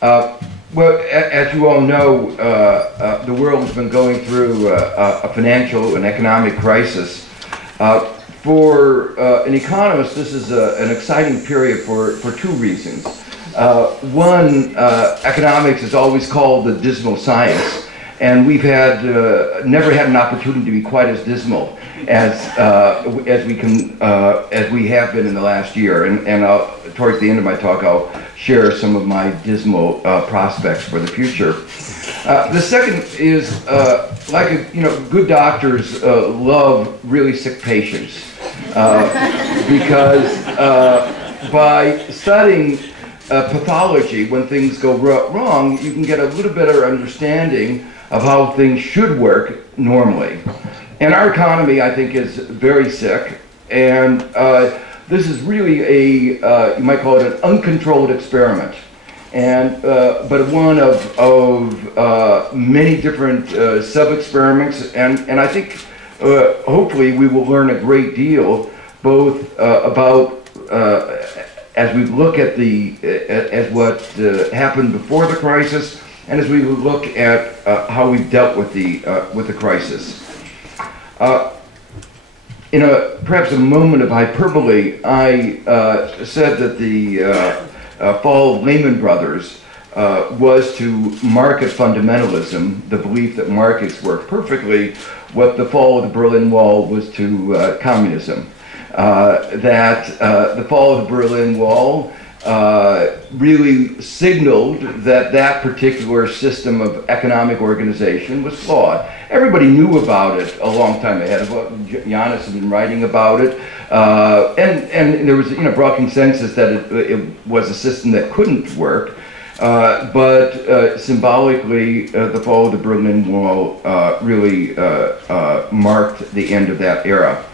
Well, as you all know, the world has been going through a financial and economic crisis. For an economist, this is an exciting period for two reasons. One, economics is always called the dismal science, and we've had never had an opportunity to be quite as dismal as we have been in the last year. And towards the end of my talk, I'll share some of my dismal prospects for the future. The second is, good doctors love really sick patients because by studying pathology when things go wrong, you can get a little better understanding of how things should work normally. And our economy, I think, is very sick, and this is really a, you might call it an uncontrolled experiment, and but one of many different sub-experiments, and I think hopefully we will learn a great deal, both about as we look at at what happened before the crisis, and as we look at how we've dealt with the crisis. In perhaps a moment of hyperbole, I said that the fall of Lehman Brothers was to market fundamentalism, the belief that markets work perfectly, what the fall of the Berlin Wall was to communism. The fall of the Berlin Wall really signaled that that particular system of economic organization was flawed. Everybody knew about it a long time ahead of it. Janos had been writing about it, and there was broad consensus that it was a system that couldn't work. But symbolically, the fall of the Berlin Wall really marked the end of that era.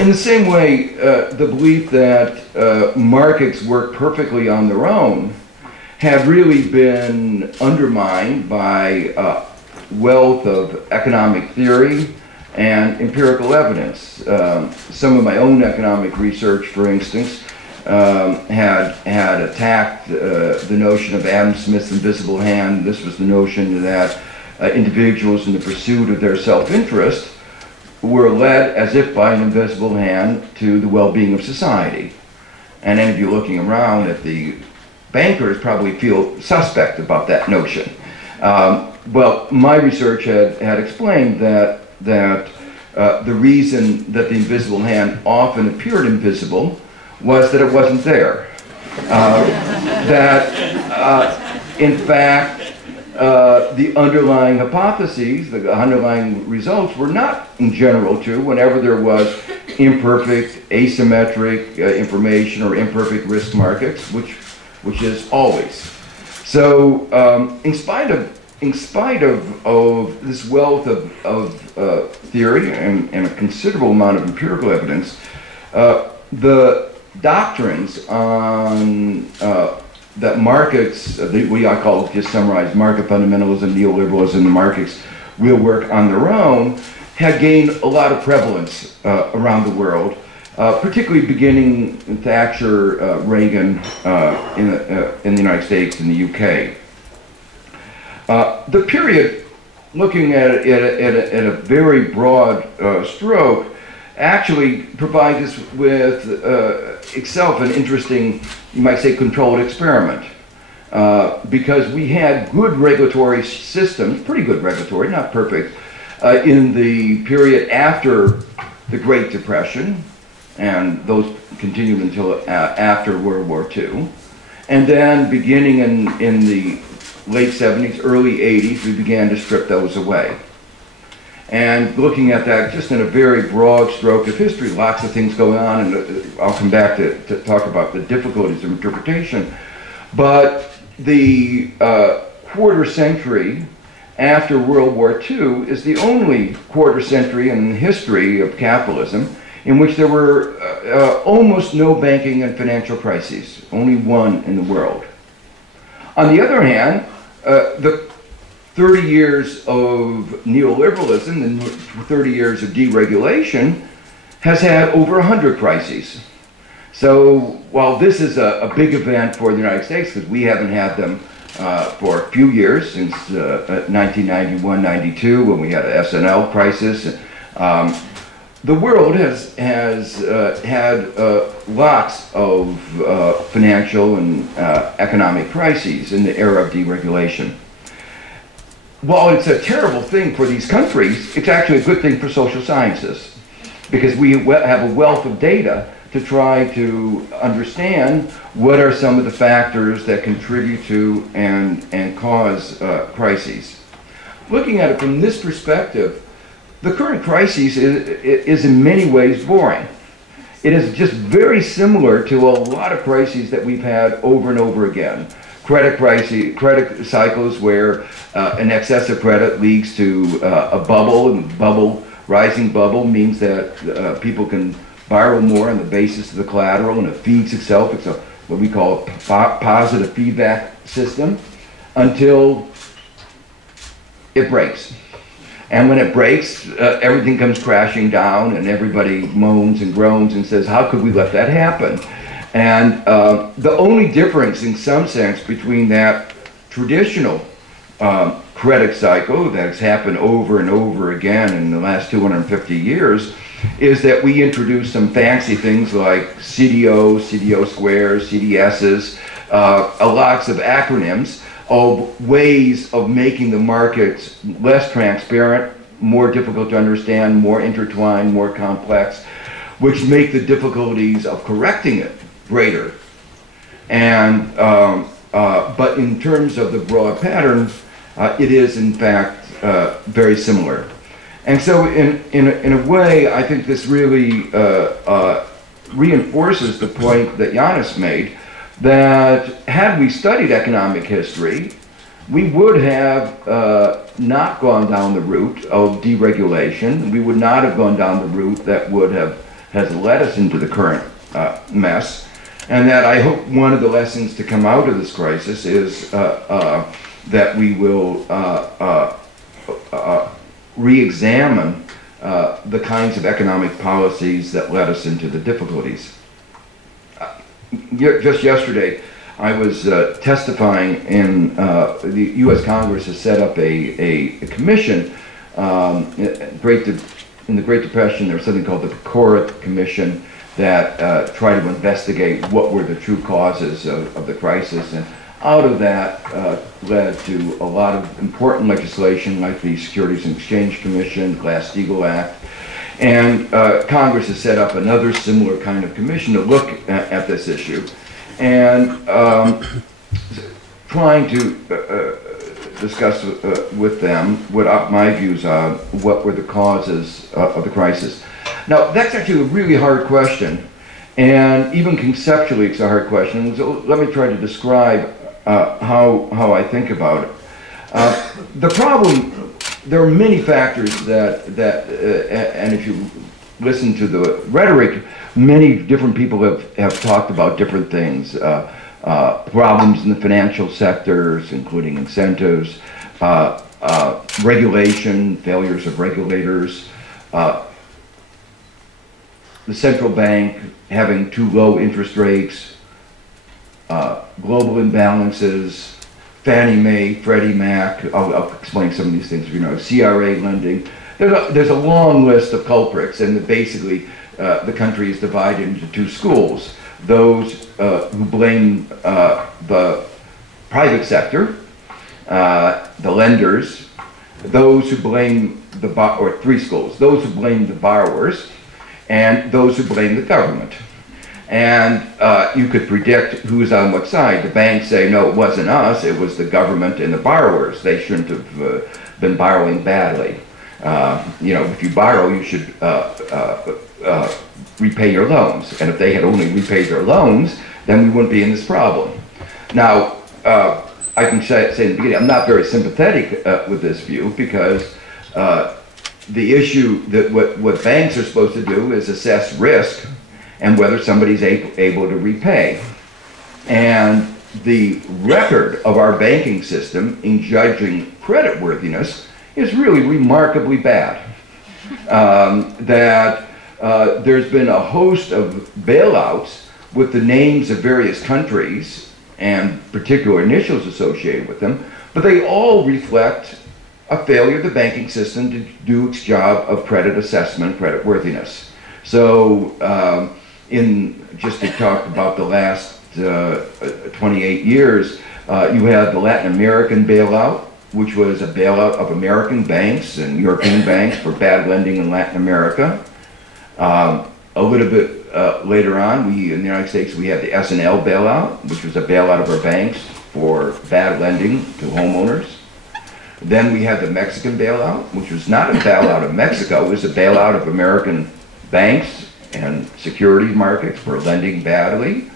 In the same way, the belief that markets work perfectly on their own have really been undermined by wealth of economic theory and empirical evidence. Some of my own economic research, for instance, had attacked the notion of Adam Smith's invisible hand. This was the notion that individuals in the pursuit of their self-interest were led as if by an invisible hand to the well-being of society. And any of you looking around at the bankers probably feel suspect about that notion. Well, my research had explained that the reason that the invisible hand often appeared invisible was that it wasn't there. In fact, the underlying hypotheses, the underlying results were not in general true whenever there was imperfect, asymmetric information or imperfect risk markets, which is always. So in spite of this wealth of theory and a considerable amount of empirical evidence, the doctrines on that markets, what I call, just summarize, market fundamentalism, neoliberalism, the markets will work on their own, had gained a lot of prevalence around the world, particularly beginning in Thatcher, Reagan in the United States and the UK. The period, looking at it at a very broad stroke, actually provides us with itself an interesting, you might say, controlled experiment. Because we had good regulatory systems, pretty good regulatory, not perfect, in the period after the Great Depression, and those continued until after World War II. And then beginning in the late 70s, early 80s, we began to strip those away. And looking at that just in a very broad stroke of history, lots of things going on, and I'll come back to talk about the difficulties of interpretation. But the quarter century after World War II is the only quarter century in the history of capitalism in which there were almost no banking and financial crises, only one in the world. On the other hand, the 30 years of neoliberalism and 30 years of deregulation has had over 100 crises. So while this is a big event for the United States, because we haven't had them for a few years, since 1991-92, when we had an S&L crisis. The world has had lots of financial and economic crises in the era of deregulation. While it's a terrible thing for these countries, it's actually a good thing for social sciences, because we have a wealth of data to try to understand what are some of the factors that contribute to and cause crises. Looking at it from this perspective, the current crisis is in many ways boring. It is just very similar to a lot of crises that we've had over and over again. Credit cycles where an excess of credit leads to a bubble, and rising bubble means that people can borrow more on the basis of the collateral, and it feeds itself. It's what we call a positive feedback system until it breaks. And when it breaks, everything comes crashing down, and everybody moans and groans and says, how could we let that happen? And the only difference, in some sense, between that traditional credit cycle that has happened over and over again in the last 250 years is that we introduced some fancy things like CDO, CDO squares, CDSs, lots of acronyms of ways of making the markets less transparent, more difficult to understand, more intertwined, more complex, which make the difficulties of correcting it greater. And but in terms of the broad pattern, it is in fact very similar. And so in a way, I think this really reinforces the point that Janos made, that had we studied economic history, we would have not gone down the route of deregulation. We would not have gone down the route that has led us into the current mess. And that I hope one of the lessons to come out of this crisis is that we will re-examine the kinds of economic policies that led us into the difficulties. Just yesterday, I was testifying in the U.S. Congress has set up a commission. In the Great Depression, there was something called the Pecora Commission that tried to investigate what were the true causes of the crisis. And out of that led to a lot of important legislation like the Securities and Exchange Commission, Glass-Steagall Act. And Congress has set up another similar kind of commission to look at this issue and trying to discuss with them what my views are, what were the causes of the crisis. Now, that's actually a really hard question, and even conceptually it's a hard question. So let me try to describe how I think about it. The problem, there are many factors and if you listen to the rhetoric, many different people have talked about different things. Problems in the financial sectors, including incentives, regulation, failures of regulators, the central bank having too low interest rates, global imbalances, Fannie Mae, Freddie Mac, I'll explain some of these things, CRA lending. There's a long list of culprits, and basically the country is divided into two schools. Those who blame the private sector, the lenders, those who blame or three schools, those who blame the borrowers, and those who blame the government. And you could predict who's on what side. The banks say, no, it wasn't us, it was the government and the borrowers. They shouldn't have been borrowing badly. If you borrow, you should repay your loans. And if they had only repaid their loans, then we wouldn't be in this problem. Now, I can say in the beginning, I'm not very sympathetic with this view, because the issue that what banks are supposed to do is assess risk and whether somebody's able to repay. And the record of our banking system in judging creditworthiness is really remarkably bad. There's been a host of bailouts with the names of various countries and particular initials associated with them, but they all reflect a failure of the banking system to do its job of credit assessment, credit worthiness. So just to talk about the last 28 years, you had the Latin American bailout, which was a bailout of American banks and European banks for bad lending in Latin America. A little bit later on, in the United States, we had the S&L bailout, which was a bailout of our banks for bad lending to homeowners. Then we had the Mexican bailout, which was not a bailout of Mexico, it was a bailout of American banks and securities markets for lending badly.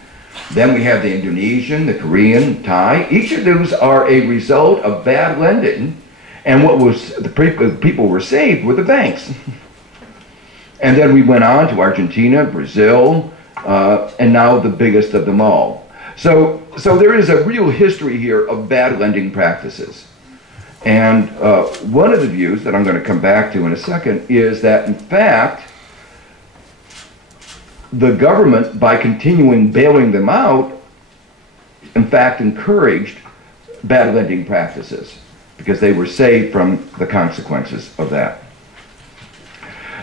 Then we have the Indonesian, the Korean, Thai. Each of those are a result of bad lending, and what was the people were saved were the banks. And then we went on to Argentina, Brazil, and now the biggest of them all. So there is a real history here of bad lending practices. And one of the views that I'm going to come back to in a second is that, in fact, the government, by continuing bailing them out, in fact encouraged bad lending practices because they were saved from the consequences of that.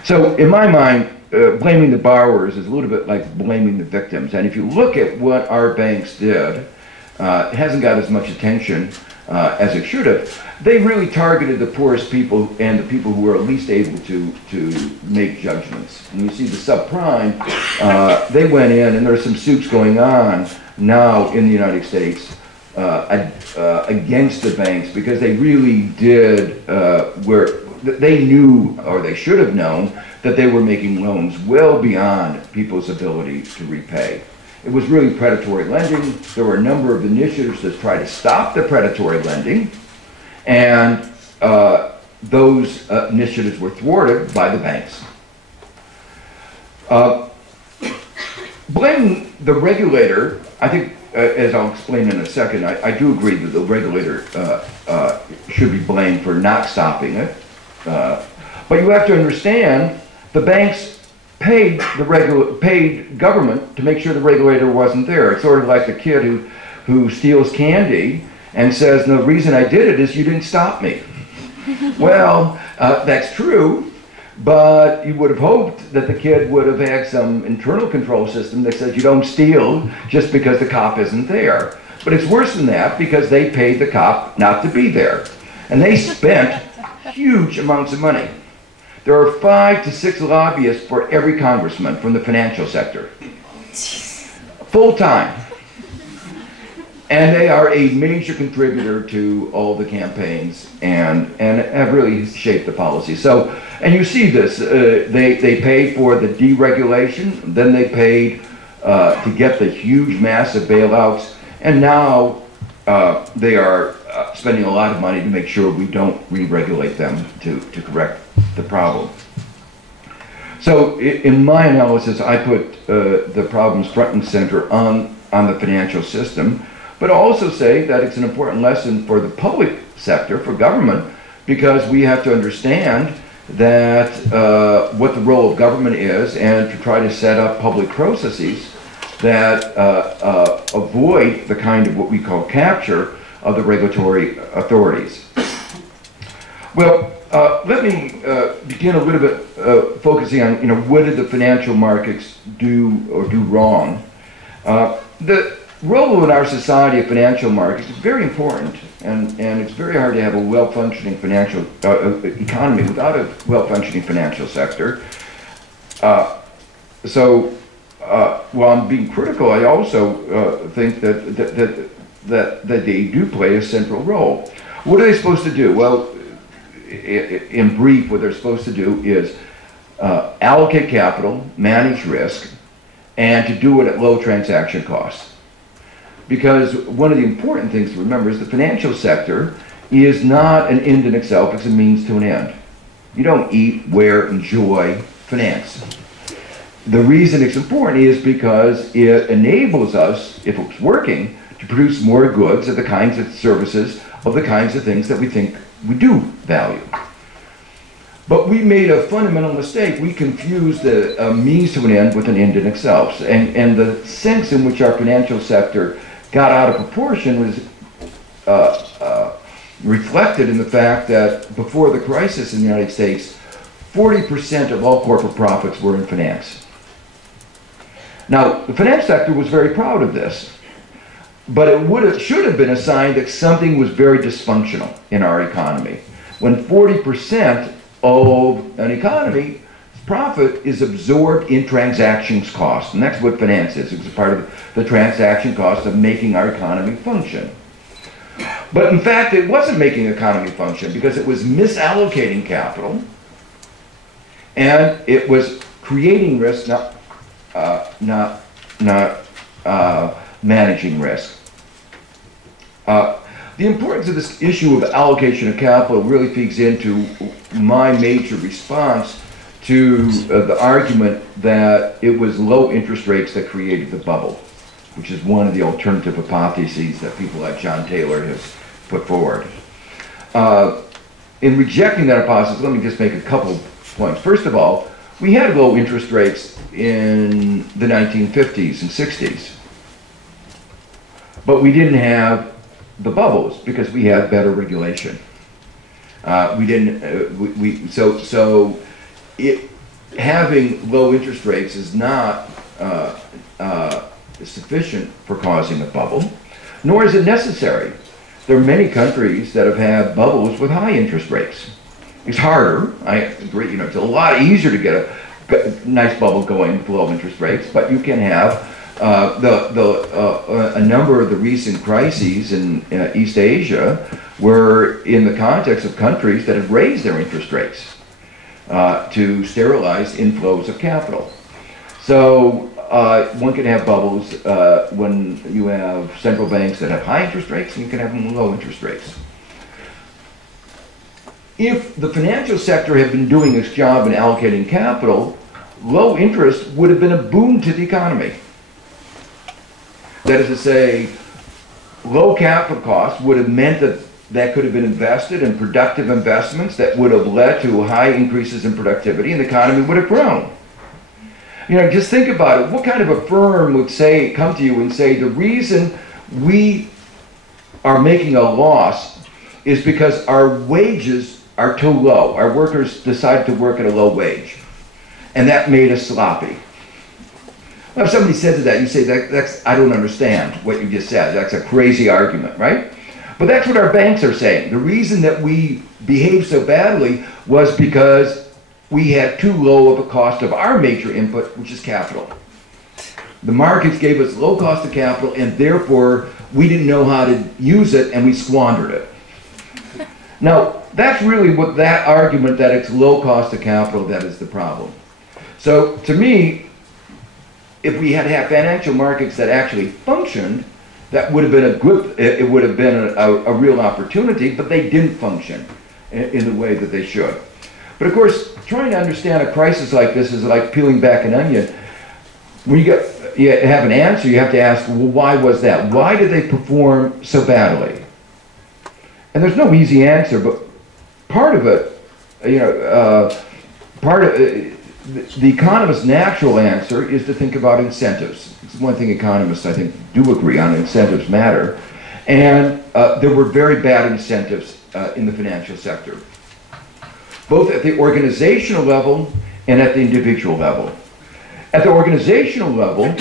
So in my mind, blaming the borrowers is a little bit like blaming the victims. And if you look at what our banks did, it hasn't got as much attention as it should have. They really targeted the poorest people and the people who were least able to make judgments. And you see the subprime, they went in, and there's some suits going on now in the United States against the banks because they really did, they knew, or they should have known, that they were making loans well beyond people's ability to repay. It was really predatory lending. There were a number of initiatives that tried to stop the predatory lending, and those initiatives were thwarted by the banks. Blaming the regulator, I think, as I'll explain in a second, I do agree that the regulator should be blamed for not stopping it. But you have to understand, the banks paid government to make sure the regulator wasn't there. It's sort of like the kid who steals candy and says, "No, the reason I did it is you didn't stop me." Well, that's true, but you would have hoped that the kid would have had some internal control system that says you don't steal just because the cop isn't there. But it's worse than that because they paid the cop not to be there. And they spent huge amounts of money. There are 5 to 6 lobbyists for every congressman from the financial sector. Full time. And they are a major contributor to all the campaigns and have really shaped the policy. So, and you see this, they paid for the deregulation, then they paid to get the huge massive bailouts, and now they are spending a lot of money to make sure we don't re-regulate them to correct the problem. So in my analysis, I put the problems front and center on the financial system, but also say that it's an important lesson for the public sector, for government, because we have to understand that what the role of government is and to try to set up public processes that avoid the kind of what we call capture of the regulatory authorities. Well, let me begin a little bit focusing on, what did the financial markets do or do wrong? The role in our society of financial markets is very important, and it's very hard to have a well-functioning financial economy without a well-functioning financial sector. While I'm being critical, I also think that they do play a central role. What are they supposed to do? Well, in brief, what they're supposed to do is allocate capital, manage risk, and to do it at low transaction costs. Because one of the important things to remember is the financial sector is not an end in itself, it's a means to an end. You don't eat, wear, enjoy finance. The reason it's important is because it enables us, if it's working, to produce more goods of the kinds of services, of the kinds of things that we think we do value. But we made a fundamental mistake. We confused a means to an end with an end in itself. And the sense in which our financial sector got out of proportion was reflected in the fact that before the crisis in the United States, 40% of all corporate profits were in finance. Now, the finance sector was very proud of this, but it should have been a sign that something was very dysfunctional in our economy. When 40% of an economy's profit is absorbed in transactions costs, and that's what finance is. It's a part of the transaction cost of making our economy function. But in fact, it wasn't making the economy function because it was misallocating capital, and it was creating risk, not managing risk. The importance of this issue of allocation of capital really feeds into my major response to the argument that it was low interest rates that created the bubble, which is one of the alternative hypotheses that people like John Taylor have put forward. In rejecting that hypothesis, let me just make a couple points. First of all, we had low interest rates in the 1950s and 60s, but we didn't have the bubbles because we had better regulation. Having low interest rates is not sufficient for causing a bubble, nor is it necessary. There are many countries that have had bubbles with high interest rates. It's harder, I agree, you know, it's a lot easier to get a nice bubble going with low interest rates, but you can have a number of the recent crises in East Asia were in the context of countries that have raised their interest rates to sterilize inflows of capital. So one can have bubbles when you have central banks that have high interest rates, and you can have them with low interest rates. If the financial sector had been doing its job in allocating capital, low interest would have been a boon to the economy. That is to say, low capital costs would have meant that could have been invested in productive investments that would have led to high increases in productivity, and the economy would have grown. You know, just think about it. What kind of a firm would come to you and say, the reason we are making a loss is because our wages are too low. Our workers decided to work at a low wage, and that made us sloppy. Well, if somebody says that, you say, I don't understand what you just said. That's a crazy argument, right? But that's what our banks are saying. The reason that we behaved so badly was because we had too low of a cost of our major input, which is capital. The markets gave us low cost of capital, and therefore we didn't know how to use it, and we squandered it. Now, that's really what that argument that it's low cost of capital that is the problem. So to me, if we had financial markets that actually functioned, that would have been it would have been a real opportunity, but they didn't function in the way that they should. But of course, trying to understand a crisis like this is like peeling back an onion. When you have an answer, you have to ask, well, why was that? Why did they perform so badly? And there's no easy answer, but part of it, you know, the economist's natural answer is to think about incentives. It's one thing economists, I think, do agree on. Incentives matter. And there were very bad incentives in the financial sector, both at the organizational level and at the individual level. At the organizational level,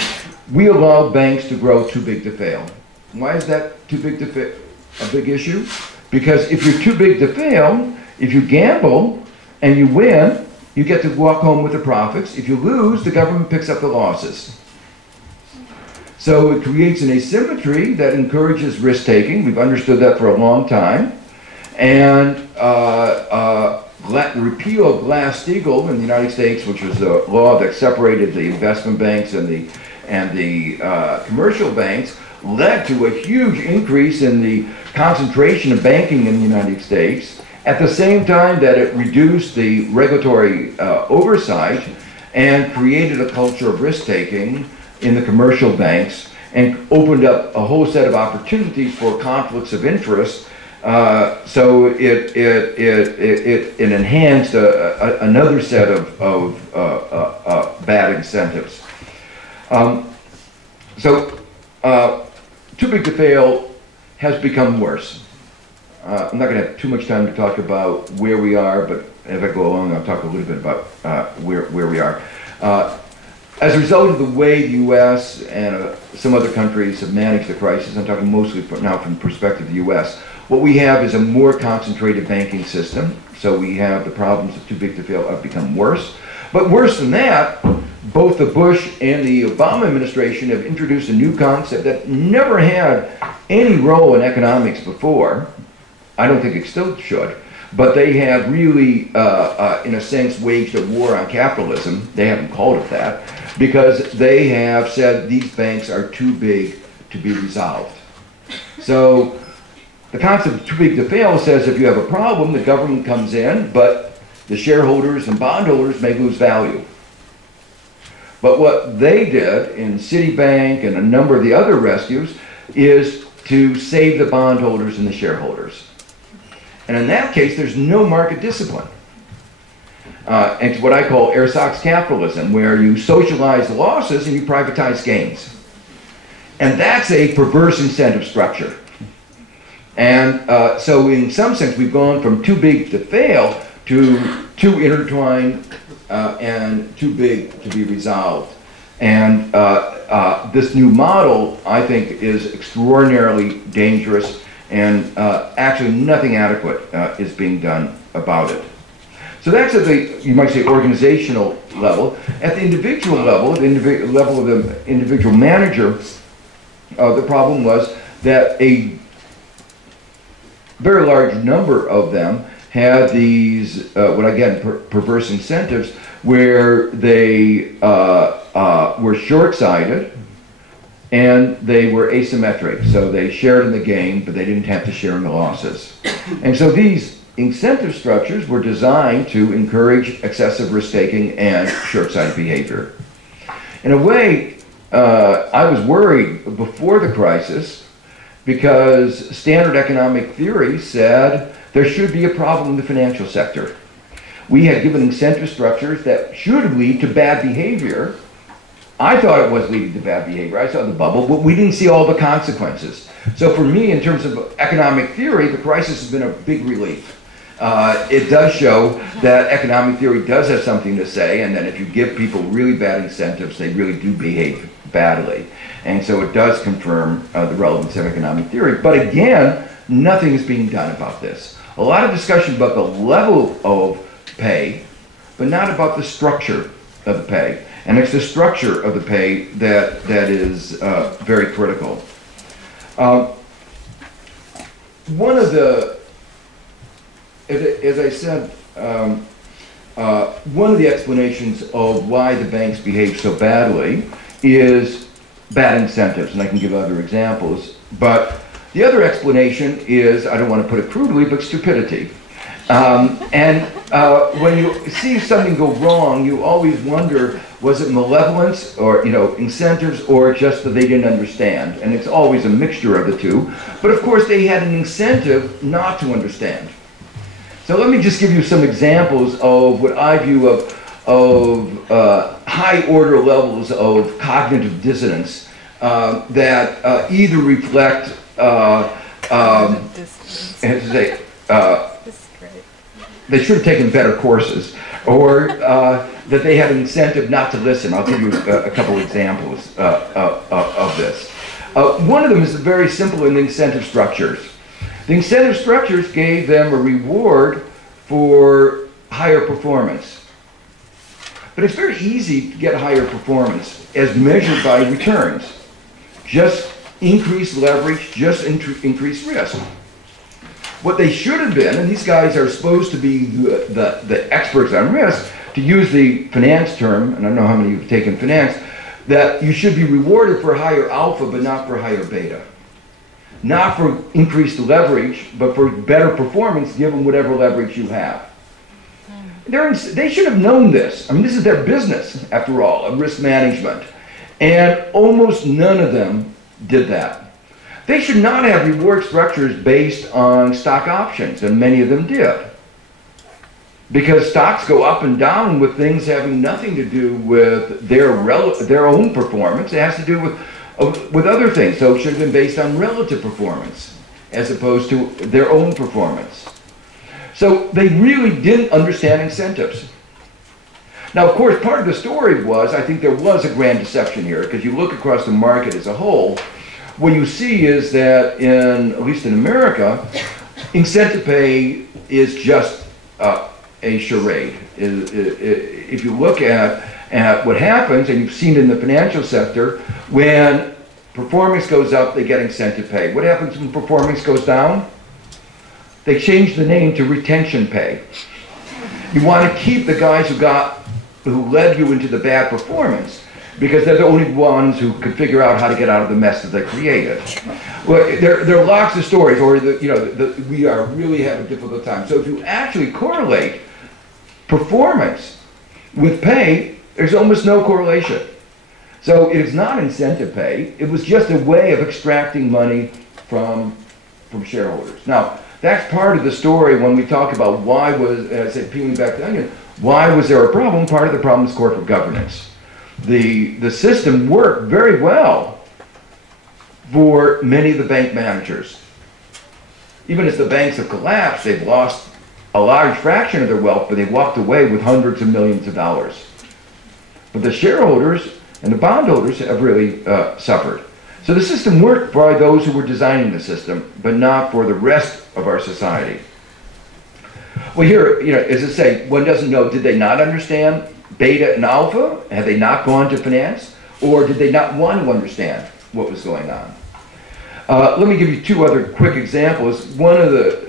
we allowed banks to grow too big to fail. Why is that too big to fail a big issue? Because if you're too big to fail, if you gamble and you win, you get to walk home with the profits. If you lose, the government picks up the losses. So it creates an asymmetry that encourages risk-taking. We've understood that for a long time. And the repeal of Glass-Steagall in the United States, which was a law that separated the investment banks and the commercial banks, led to a huge increase in the concentration of banking in the United States, at the same time that it reduced the regulatory oversight and created a culture of risk-taking in the commercial banks and opened up a whole set of opportunities for conflicts of interest. So it enhanced another set of bad incentives. To too big to fail has become worse. I'm not going to have too much time to talk about where we are, but as I go along, I'll talk a little bit about where we are. As a result of the way the U.S. and some other countries have managed the crisis, I'm talking mostly now from the perspective of the U.S., what we have is a more concentrated banking system. So we have the problems of too big to fail have become worse. But worse than that, both the Bush and the Obama administration have introduced a new concept that never had any role in economics before. I don't think it still should. But they have really, in a sense, waged a war on capitalism. They haven't called it that, because they have said these banks are too big to be resolved. So the concept of too big to fail says if you have a problem, the government comes in, but the shareholders and bondholders may lose value. But what they did in Citibank and a number of the other rescues is to save the bondholders and the shareholders. And in that case, there's no market discipline. It's what I call air socks capitalism, where you socialize the losses and you privatize gains. And that's a perverse incentive structure. And so in some sense, we've gone from too big to fail to too intertwined and too big to be resolved. And this new model, I think, is extraordinarily dangerous, and actually nothing adequate is being done about it. So that's at the, you might say, organizational level. At the individual level, the level of the individual manager, the problem was that a very large number of them had these, perverse incentives where they were short-sighted and they were asymmetric. So they shared in the gain, but they didn't have to share in the losses. And so these incentive structures were designed to encourage excessive risk-taking and short-sighted behavior. In a way, I was worried before the crisis because standard economic theory said there should be a problem in the financial sector. We had given incentive structures that should lead to bad behavior. I thought it was leading to bad behavior. I saw the bubble, but we didn't see all the consequences. So for me, in terms of economic theory, the crisis has been a big relief. It does show that economic theory does have something to say, and that if you give people really bad incentives, they really do behave badly. And so it does confirm the relevance of economic theory. But again, nothing is being done about this. A lot of discussion about the level of pay, but not about the structure of the pay. And it's the structure of the pay that is very critical. One of the, as I said, one of the explanations of why the banks behave so badly is bad incentives, and I can give other examples. But the other explanation is, I don't want to put it crudely, but stupidity. When you see something go wrong, you always wonder, was it malevolence or incentives, or just that they didn't understand? And it's always a mixture of the two. But of course, they had an incentive not to understand. So let me just give you some examples of what I view of high order levels of cognitive dissonance that either reflect they should have taken better courses, or that they had an incentive not to listen. I'll give you a couple examples of this. One of them is very simple in the incentive structures. The incentive structures gave them a reward for higher performance. But it's very easy to get higher performance as measured by returns. Just increase leverage, just increase risk. What they should have been, and these guys are supposed to be the experts on risk, to use the finance term, and I don't know how many of you have taken finance, that you should be rewarded for higher alpha, but not for higher beta. Not for increased leverage, but for better performance, given whatever leverage you have. They should have known this. I mean, this is their business, after all, of risk management. And almost none of them did that. They should not have reward structures based on stock options, and many of them did. Because stocks go up and down with things having nothing to do with their own performance. It has to do with with other things. So it should have been based on relative performance as opposed to their own performance. So they really didn't understand incentives. Now, of course, part of the story was, I think there was a grand deception here, because you look across the market as a whole, what you see is that at least in America, incentive pay is just a charade. If you look at what happens, and you've seen it in the financial sector, when performance goes up, they get incentive pay. What happens when performance goes down? They change the name to retention pay. You want to keep the guys who led you into the bad performance, because they're the only ones who could figure out how to get out of the mess that they created. Well, there are lots of stories, or we are really having a difficult time. So if you actually correlate performance with pay, there's almost no correlation. So it is not incentive pay. It was just a way of extracting money from shareholders. Now, that's part of the story when we talk about why was, as I said, peeling back the onion, why was there a problem? Part of the problem is corporate governance. The system worked very well for many of the bank managers. Even as the banks have collapsed, they've lost a large fraction of their wealth, but they walked away with hundreds of millions of dollars. But the shareholders and the bondholders have really suffered. So the system worked by those who were designing the system, but not for the rest of our society. Well, here, as I say, one doesn't know, did they not understand beta and alpha? Had they not gone to finance? Or did they not want to understand what was going on? Let me give you two other quick examples. One of the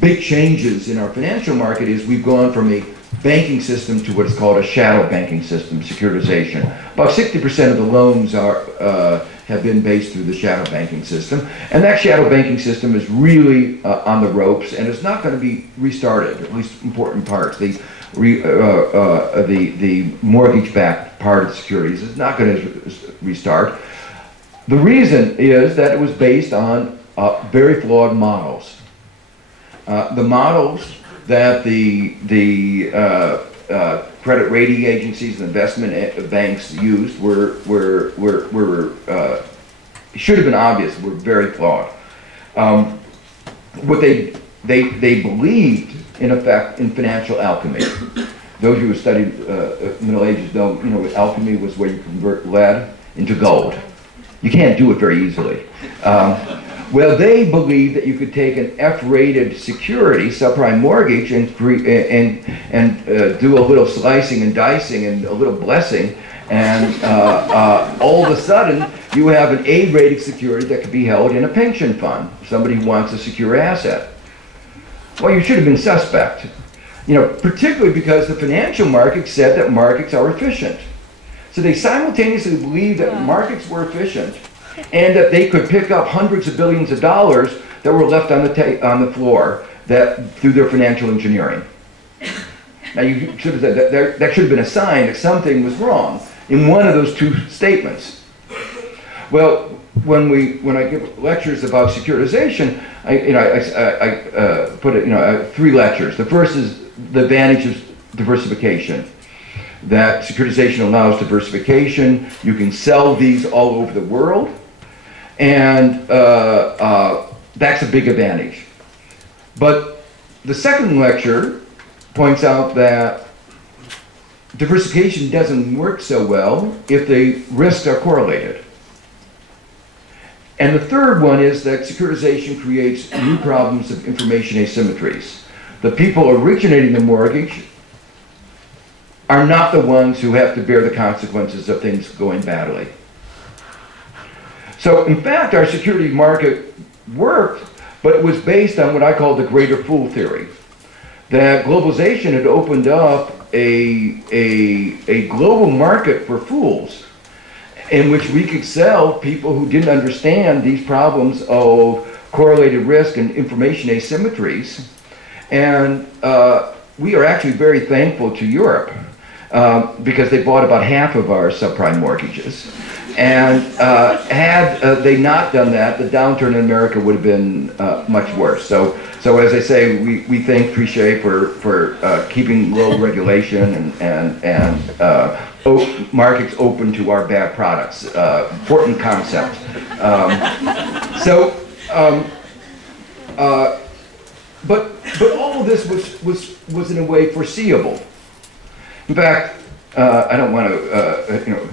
big changes in our financial market is we've gone from a banking system to what is called a shadow banking system, securitization. About 60% of the loans have been based through the shadow banking system, and that shadow banking system is really on the ropes, and it's not going to be restarted, at least important parts. The mortgage-backed part of the securities is not going to restart. The reason is that it was based on very flawed models. The models that the credit rating agencies and investment banks used should have been obvious, were very flawed. What they believed, in effect, in financial alchemy. Those who have studied Middle Ages know, alchemy was where you convert lead into gold. You can't do it very easily. Well, they believed that you could take an F-rated security, subprime mortgage, and do a little slicing and dicing and a little blessing, and all of a sudden you have an A-rated security that could be held in a pension fund. Somebody who wants a secure asset. Well, you should have been suspect, particularly because the financial market said that markets are efficient. So they simultaneously believed that markets were efficient, and that they could pick up hundreds of billions of dollars that were left on the floor through their financial engineering. Now, you should have said that should have been a sign that something was wrong in one of those two statements. Well, when I give lectures about securitization, I put it, 3 lectures. The first is the advantage of diversification. That securitization allows diversification. You can sell these all over the world, and that's a big advantage. But the second lecture points out that diversification doesn't work so well if the risks are correlated. And the third one is that securitization creates new problems of information asymmetries. The people originating the mortgage are not the ones who have to bear the consequences of things going badly. So, in fact, our security market worked, but it was based on what I call the greater fool theory. That globalization had opened up a global market for fools, in which we could sell people who didn't understand these problems of correlated risk and information asymmetries. And we are actually very thankful to Europe. because they bought about half of our subprime mortgages. And had they not done that, the downturn in America would have been much worse. So as I say, we thank Trichet for keeping low regulation and markets open to our bad products. Important concept. But all of this was in a way foreseeable. In fact, I don't want to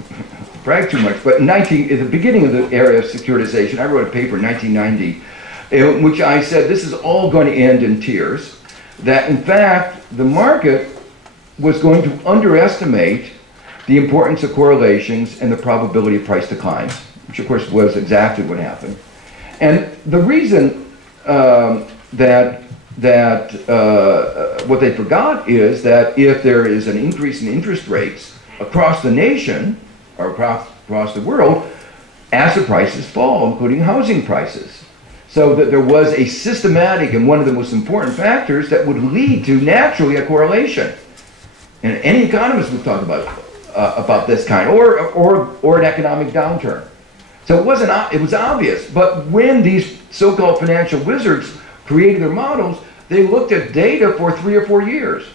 brag too much, but at the beginning of the era of securitization, I wrote a paper in 1990 in which I said this is all going to end in tears, that in fact the market was going to underestimate the importance of correlations and the probability of price declines, which of course was exactly what happened. And the reason that what they forgot is that if there is an increase in interest rates across the nation, or across the world, asset prices fall, including housing prices. So that there was a systematic and one of the most important factors that would lead to naturally a correlation. And any economist would talk about this kind, or an economic downturn. So it was obvious, but when these so-called financial wizards created their models, they looked at data for 3 or 4 years.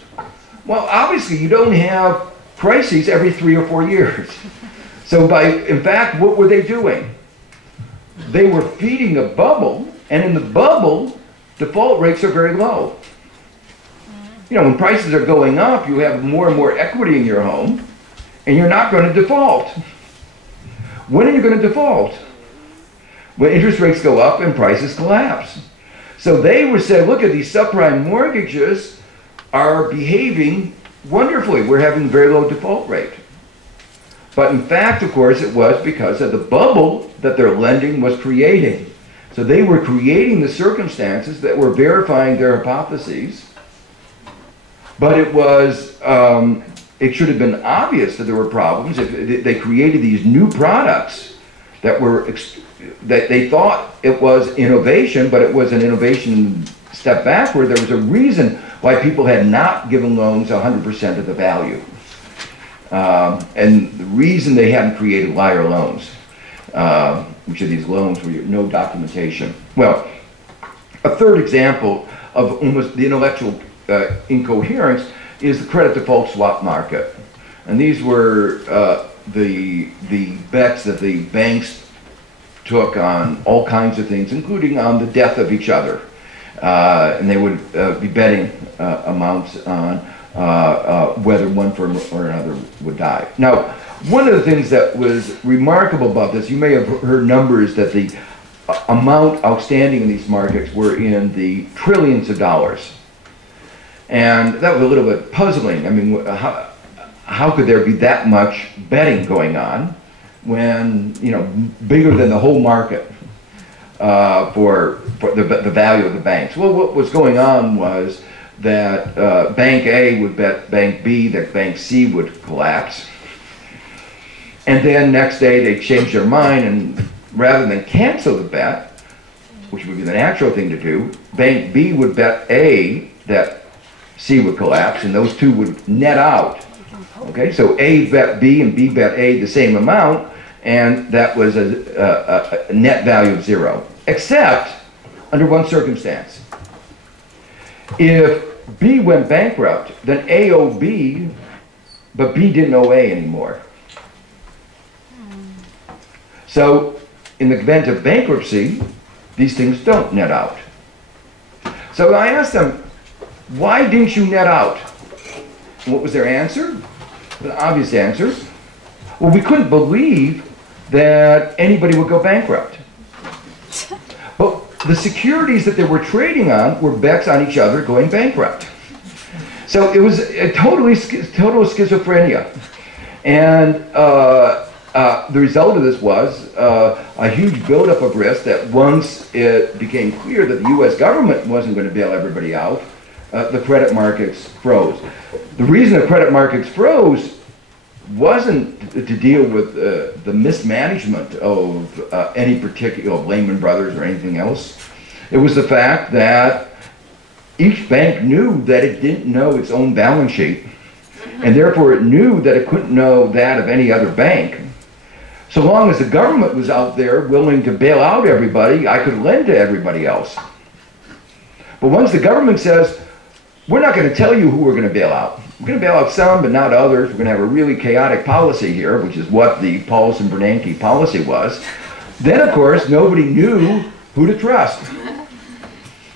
Well, obviously you don't have crises every 3 or 4 years. So in fact, what were they doing? They were feeding a bubble, and in the bubble, default rates are very low. You know, when prices are going up, you have more and more equity in your home, and you're not going to default. When are you going to default? When interest rates go up and prices collapse. So they were saying, look at these subprime mortgages are behaving wonderfully. We're having very low default rate. But in fact, of course, it was because of the bubble that their lending was creating. So they were creating the circumstances that were verifying their hypotheses. But it was, it should have been obvious that there were problems if they created these new products that were, that they thought it was innovation, but it was an innovation step backward. There was a reason why people had not given loans 100% of the value. And the reason they hadn't created liar loans, which are these loans where you have no documentation. Well, a third example of almost the intellectual incoherence is the credit default swap market. And these were the bets that the banks took on all kinds of things, including on the death of each other. And they would be betting amounts on whether one firm or another would die. Now, one of the things that was remarkable about this, you may have heard numbers that the amount outstanding in these markets were in the trillions of dollars. And that was a little bit puzzling. I mean, how could there be that much betting going on when, you know, bigger than the whole market for the value of the banks? Well, what was going on was that Bank A would bet Bank B that Bank C would collapse. And then next day they changed their mind, and rather than cancel the bet, which would be the natural thing to do, Bank B would bet A that C would collapse, and those two would net out. Okay, so A bet B and B bet A the same amount, and that was a net value of 0, except under one circumstance. If B went bankrupt, then A owed B, but B didn't owe A anymore. So in the event of bankruptcy, these things don't net out. So I asked them, why didn't you net out? And what was their answer? The obvious answer. Well, we couldn't believe that anybody would go bankrupt. But the securities that they were trading on were bets on each other going bankrupt. So it was a total schizophrenia. And the result of this was a huge buildup of risk that once it became clear that the US government wasn't going to bail everybody out, the credit markets froze. The reason the credit markets froze wasn't to deal with the mismanagement of any particular Lehman Brothers or anything else. It was the fact that each bank knew that it didn't know its own balance sheet, and therefore it knew that it couldn't know that of any other bank. So long as the government was out there willing to bail out everybody, I could lend to everybody else. But once the government says, we're not going to tell you who we're going to bail out. We're going to bail out some, but not others. We're going to have a really chaotic policy here, which is what the Paulson-Bernanke policy was. Then, of course, nobody knew who to trust.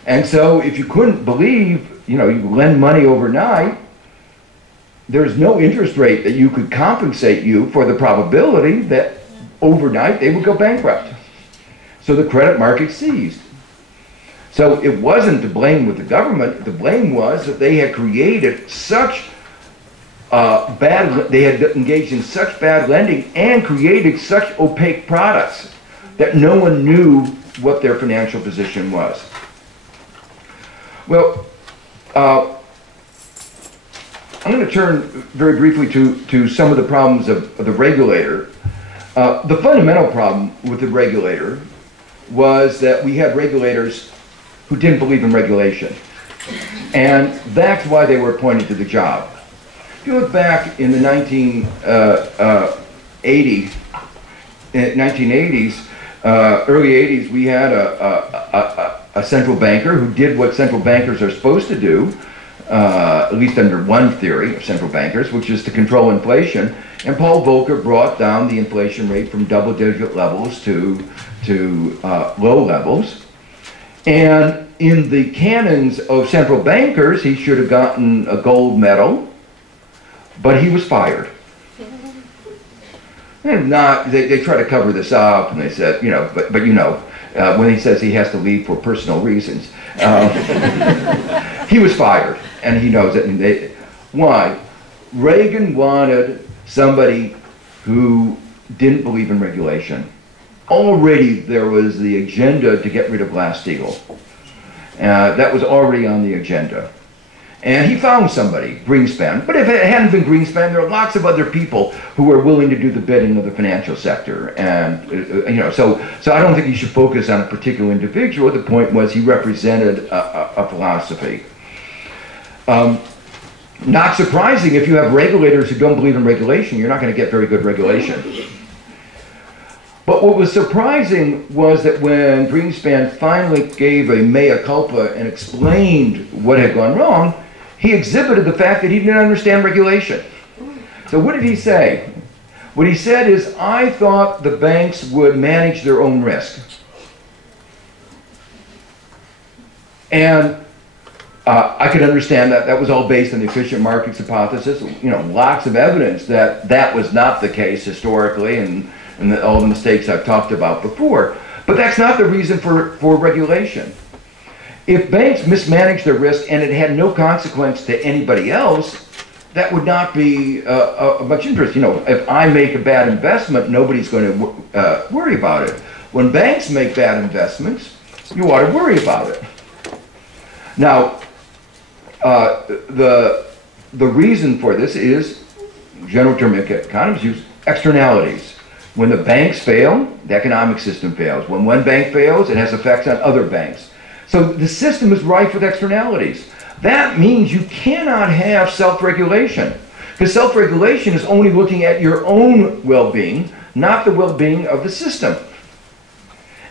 And so if you couldn't believe, you lend money overnight, there's no interest rate that you could compensate you for the probability that overnight they would go bankrupt. So the credit market seized. So it wasn't to blame with the government. The blame was that they had created such they had engaged in such bad lending and created such opaque products that no one knew what their financial position was. Well, I'm going to turn very briefly to some of the problems of the regulator. The fundamental problem with the regulator was that we had regulators who didn't believe in regulation. And that's why they were appointed to the job. If you look back in the 1980s, early 80s, we had a central banker who did what central bankers are supposed to do, at least under one theory of central bankers, which is to control inflation. And Paul Volcker brought down the inflation rate from double-digit levels to low levels. And in the canons of central bankers, he should have gotten a gold medal, but he was fired. And they try to cover this up, and they said, when he says he has to leave for personal reasons, he was fired, and he knows it. And why? Reagan wanted somebody who didn't believe in regulation. Already there was the agenda to get rid of Glass-Steagall. That was already on the agenda. And he found somebody, Greenspan. But if it hadn't been Greenspan, there are lots of other people who were willing to do the bidding of the financial sector. And, so I don't think you should focus on a particular individual. The point was he represented a philosophy. Not surprising, if you have regulators who don't believe in regulation, you're not going to get very good regulation. But what was surprising was that when Greenspan finally gave a mea culpa and explained what had gone wrong, he exhibited the fact that he didn't understand regulation. So what did he say? What he said is, I thought the banks would manage their own risk. And I could understand that. That was all based on the efficient markets hypothesis. Lots of evidence that that was not the case historically, and all the mistakes I've talked about before. But that's not the reason for regulation. If banks mismanage their risk and it had no consequence to anybody else, that would not be of much interest. If I make a bad investment, nobody's going to worry about it. When banks make bad investments, you ought to worry about it. Now, the reason for this is, general term economists use externalities. When the banks fail, the economic system fails. When one bank fails, it has effects on other banks. So the system is rife with externalities. That means you cannot have self-regulation, because self-regulation is only looking at your own well-being, not the well-being of the system.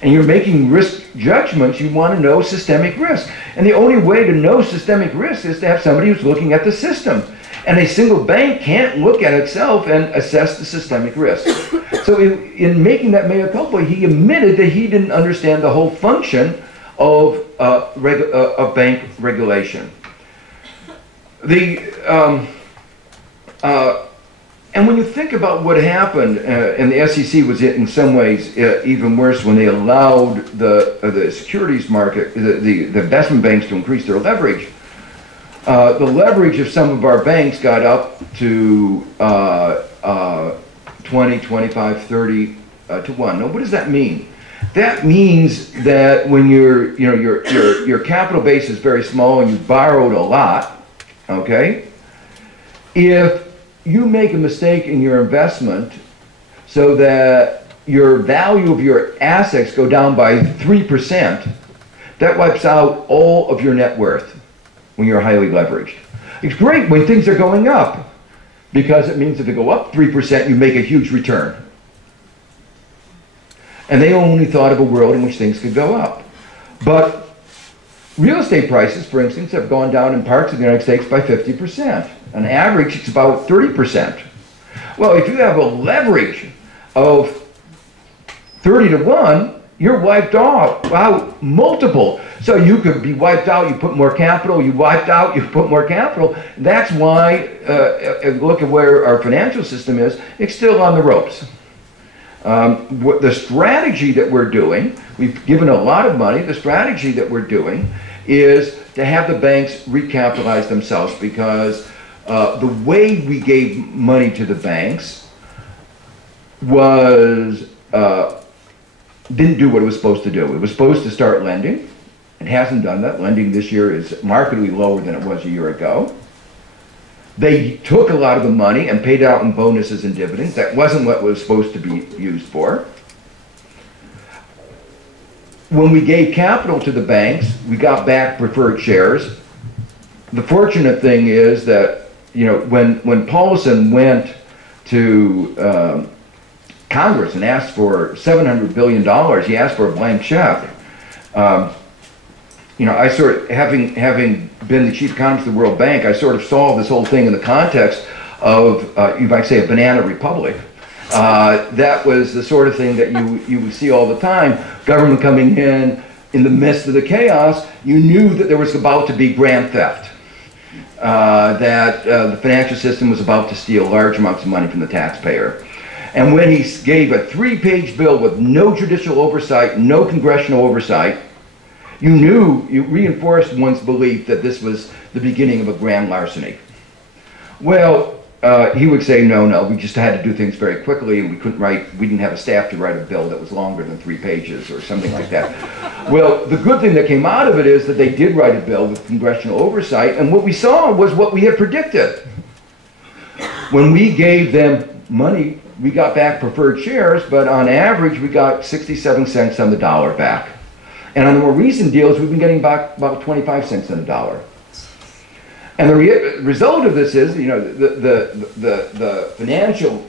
And you're making risk judgments, you want to know systemic risk. And the only way to know systemic risk is to have somebody who's looking at the system. And a single bank can't look at itself and assess the systemic risk. So in making that mea culpa, he admitted that he didn't understand the whole function of bank regulation. And when you think about what happened, and the SEC was in some ways even worse when they allowed the securities market, the investment banks to increase their leverage. The leverage of some of our banks got up to 20, 25, 30 to 1. Now, what does that mean? That means that when your capital base is very small and you borrowed a lot, okay? If you make a mistake in your investment so that your value of your assets go down by 3%, that wipes out all of your net worth when you're highly leveraged. It's great when things are going up, because it means if they go up 3%, you make a huge return. And they only thought of a world in which things could go up. But real estate prices, for instance, have gone down in parts of the United States by 50%. On average, it's about 30%. Well, if you have a leverage of 30 to 1, you're wiped out multiple. So you could be wiped out, you put more capital, you wiped out, you put more capital. That's why, look at where our financial system is, it's still on the ropes. The strategy that we're doing, we've given a lot of money, the strategy that we're doing is to have the banks recapitalize themselves, because the way we gave money to the banks was didn't do what it was supposed to do. It was supposed to start lending. It hasn't done that. Lending this year is markedly lower than it was a year ago. They took a lot of the money and paid out in bonuses and dividends. That wasn't what it was supposed to be used for. When we gave capital to the banks, we got back preferred shares. The fortunate thing is that, you know, when Paulson went to Congress and asked for $700 billion, he asked for a blank check. You know, I sort of, having been the chief economist of the World Bank, I sort of saw this whole thing in the context of, you might say, a banana republic. That was the sort of thing that you would see all the time. Government coming in the midst of the chaos, you knew that there was about to be grand theft. That the financial system was about to steal large amounts of money from the taxpayer. And when he gave a 3-page bill with no judicial oversight, no congressional oversight, you knew, you reinforced one's belief that this was the beginning of a grand larceny. Well, he would say, no, we just had to do things very quickly, and we didn't have a staff to write a bill that was longer than 3 pages or something like that. Well, the good thing that came out of it is that they did write a bill with congressional oversight, and what we saw was what we had predicted. When we gave them money, we got back preferred shares, but on average, we got 67 cents on the dollar back. And on the more recent deals, we've been getting back about 25 cents on the dollar. And the result of this is, you know, the financial,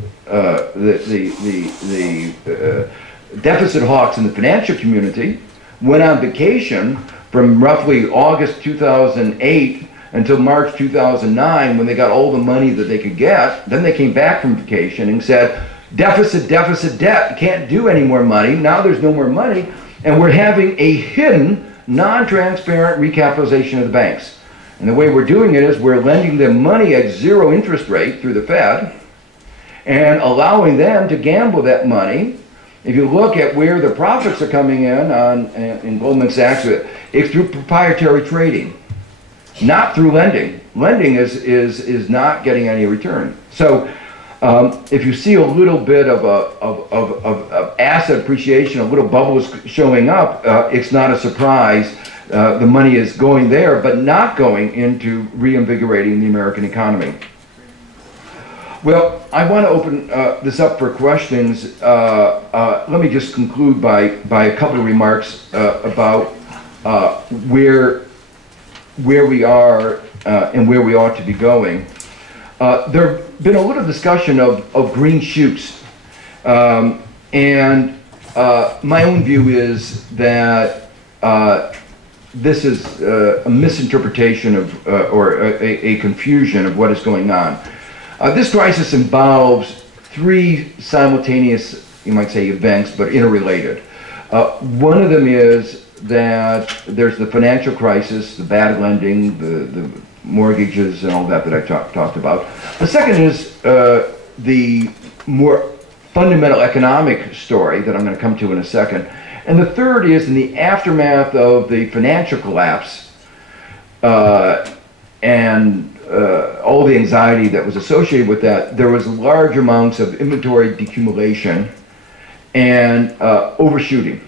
deficit hawks in the financial community went on vacation from roughly August 2008 until March 2009, when they got all the money that they could get. Then they came back from vacation and said, deficit, debt, can't do any more money. Now there's no more money, and we're having a hidden, non-transparent recapitalization of the banks. And the way we're doing it is we're lending them money at 0 interest rate through the Fed and allowing them to gamble that money. If you look at where the profits are coming in Goldman Sachs, it's through proprietary trading, not through lending. Lending is not getting any return. So if you see a little bit of asset appreciation, a little bubbles showing up, it's not a surprise. The money is going there, but not going into reinvigorating the American economy. Well, I want to open this up for questions. Let me just conclude by a couple of remarks about where we are and where we ought to be going. There have been a little discussion of green shoots, and my own view is that this is a misinterpretation of, or a confusion of what is going on. This crisis involves 3 simultaneous, you might say, events, but interrelated. One of them is that there's the financial crisis, the bad lending, the mortgages and all that I talked about. The second is the more fundamental economic story that I'm going to come to in a second. And the third is in the aftermath of the financial collapse and all the anxiety that was associated with that, there was large amounts of inventory decumulation and overshooting.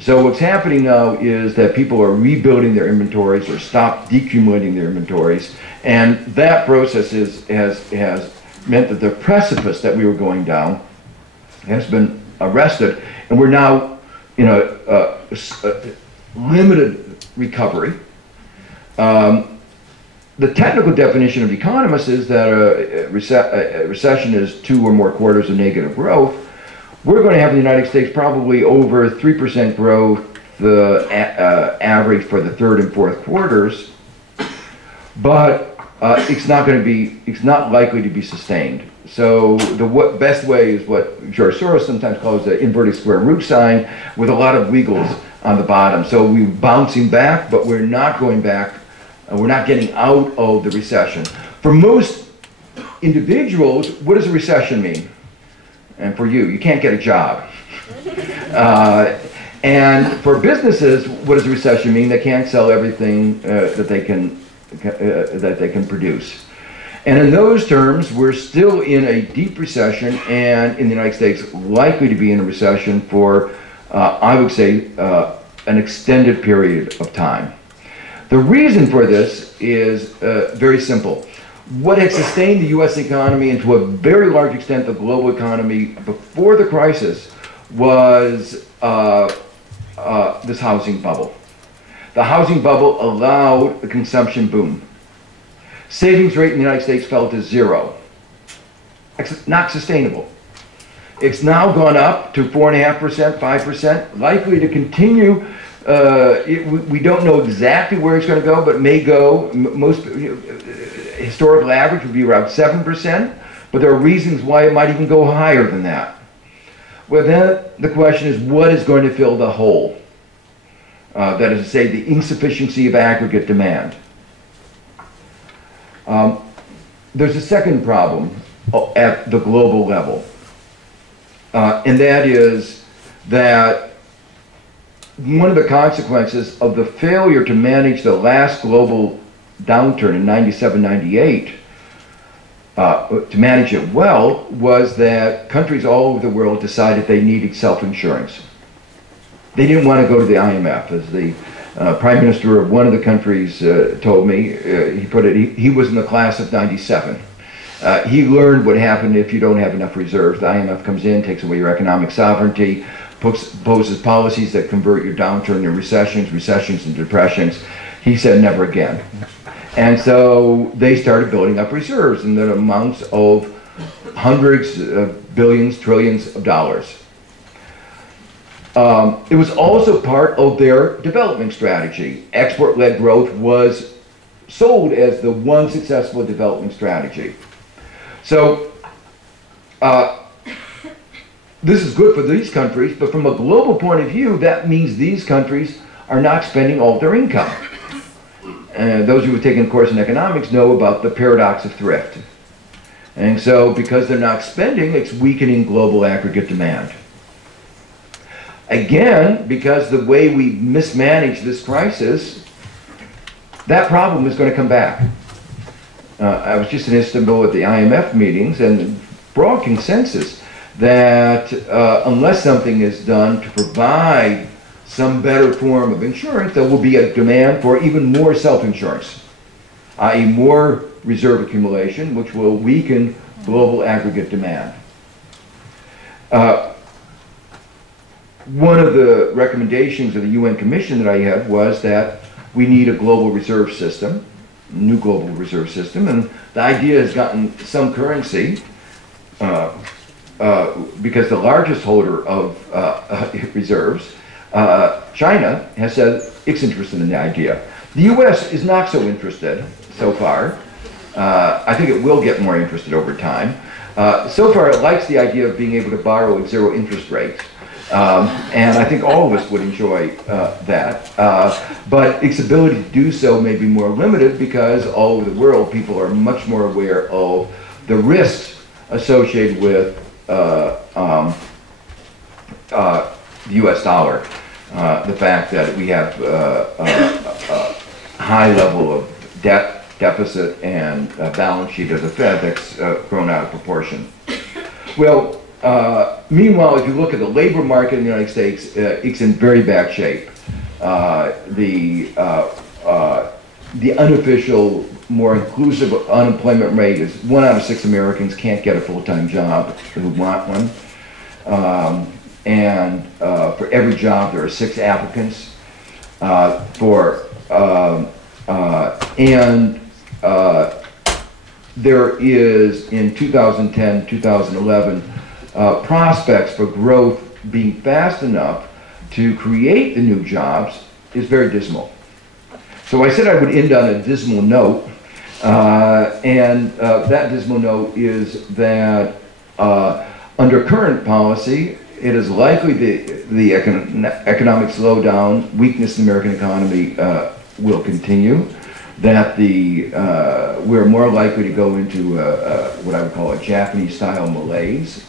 So what's happening now is that people are rebuilding their inventories or stop decumulating their inventories, and that process has meant that the precipice that we were going down has been arrested, and we're now in a limited recovery. the technical definition of economists is that a recession is 2 or more quarters of negative growth. We're going to have in the United States probably over 3% growth, the average for the third and fourth quarters, but it's not likely to be sustained. So the best way is what George Soros sometimes calls the inverted square root sign, with a lot of wiggles on the bottom. So we're bouncing back, but we're not going back. We're not getting out of the recession. For most individuals, what does a recession mean? And for you can't get a job. And for businesses, what does a recession mean? They can't sell everything that they can produce. And in those terms, we're still in a deep recession, and in the United States, likely to be in a recession for, I would say, an extended period of time. The reason for this is very simple. What had sustained the U.S. economy, and to a very large extent the global economy before the crisis, was this housing bubble. The housing bubble allowed a consumption boom. Savings rate in the United States fell to 0. It's not sustainable. It's now gone up to 4.5%, 5%, likely to continue. We don't know exactly where it's going to go, but may go. Most historical average would be around 7%, but there are reasons why it might even go higher than that. Well, then the question is, what is going to fill the hole? That is to say, the insufficiency of aggregate demand. There's a second problem at the global level, and that is that one of the consequences of the failure to manage the last global downturn in 97, 98, to manage it well, was that countries all over the world decided they needed self-insurance. They didn't want to go to the IMF. As the Prime Minister of one of the countries told me, he put it, he was in the class of 97. He learned what happened if you don't have enough reserves. The IMF comes in, takes away your economic sovereignty, poses policies that convert your downturn into recessions, recessions into depressions. He said never again. And so they started building up reserves in the amounts of hundreds of billions, trillions of dollars. It was also part of their development strategy. Export-led growth was sold as the one successful development strategy. So this is good for these countries, but from a global point of view, that means these countries are not spending all their income. Those who have taken a course in economics know about the paradox of thrift. And so because they're not spending, it's weakening global aggregate demand. Again, because the way we mismanage this crisis, that problem is going to come back. I was just in Istanbul at the IMF meetings, and broad consensus that unless something is done to provide some better form of insurance, there will be a demand for even more self-insurance, i.e. more reserve accumulation, which will weaken global aggregate demand. One of the recommendations of the UN Commission that I had was that we need a global reserve system, new global reserve system, and the idea has gotten some currency because the largest holder of reserves, China, has said it's interested in the idea. The US is not so interested so far. I think it will get more interested over time. So far it likes the idea of being able to borrow at 0 interest rates. And I think all of us would enjoy that. But its ability to do so may be more limited because all over the world people are much more aware of the risks associated with the US dollar. The fact that we have a high level of debt, deficit, and balance sheet of the Fed that's grown out of proportion. Well, meanwhile, if you look at the labor market in the United States, it's in very bad shape. The unofficial, more inclusive unemployment rate is 1 out of 6 Americans can't get a full-time job who want one. And for every job, there are 6 applicants. there is, in 2010, 2011, prospects for growth being fast enough to create the new jobs is very dismal. So I said I would end on a dismal note, and that dismal note is that under current policy, it is likely the economic slowdown, weakness in the American economy will continue, that we're more likely to go into what I would call a Japanese-style malaise,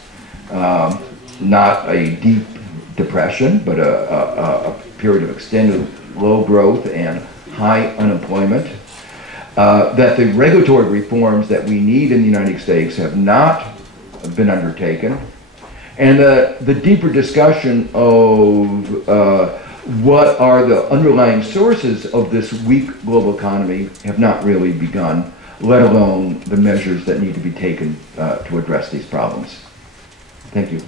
not a deep depression, but a period of extended low growth and high unemployment, that the regulatory reforms that we need in the United States have not been undertaken, and the deeper discussion of what are the underlying sources of this weak global economy have not really begun, let alone the measures that need to be taken to address these problems. Thank you.